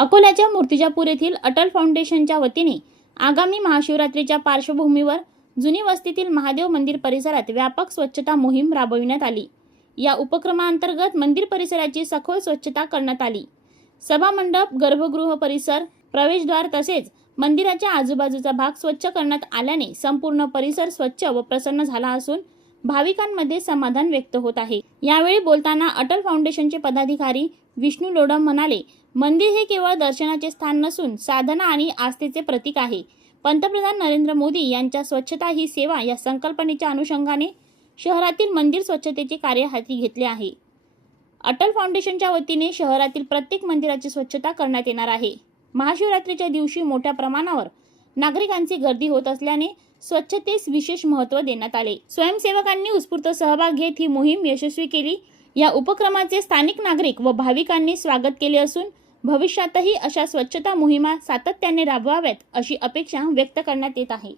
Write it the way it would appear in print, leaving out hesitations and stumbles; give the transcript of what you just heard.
अकोल्याच्या मूर्तिजापूर येथील अटल फाउंडेशनच्या वतीने आगामी महाशिवरात्रीच्या पार्श्वभूमीवर जुनी वस्तीतील महादेव मंदिर परिसरात व्यापक स्वच्छता मोहीम राबविण्यात आली। या उपक्रमांतर्गत मंदिर परिसराची सखोल स्वच्छता करण्यात आली। सभा मंडप, गर्भगृह परिसर, प्रवेशद्वार तसेच मंदिराच्या आजूबाजूचा भाग स्वच्छ करण्यात आल्याने संपूर्ण परिसर स्वच्छ व प्रसन्न झाला असून भाविकांमध्ये समाधान व्यक्त होत आहे। यावेळी बोलताना अटल फाउंडेशनचे पदाधिकारी विष्णू लोडम म्हणाले, मंदिर हे केवळ दर्शनाचे स्थान नसून साधना आणि आस्थेचे प्रतीक आहे। पंतप्रधान नरेंद्र मोदी यांच्या स्वच्छता ही सेवा या संकल्पनेच्या अनुषंगाने शहरातील मंदिर स्वच्छतेचे कार्य हाती घेतले आहे। अटल फाउंडेशनच्या वतीने शहरातील प्रत्येक मंदिराची स्वच्छता करण्यात येणार आहे। महाशिवरात्रीच्या दिवशी मोठ्या प्रमाणावर नागरिकांची गर्दी होत असल्याने स्वच्छतेस विशेष महत्त्व देण्यात आले। स्वयंसेवकांनी उत्स्फूर्त सहभाग घेत ही मोहीम यशस्वी केली। या उपक्रमाचे स्थानिक नागरिक व भाविकांनी स्वागत केले असून भविष्यातही अशा स्वच्छता मोहिमा सातत्याने राबवाव्यात अशी अपेक्षा व्यक्त करण्यात येत आहे।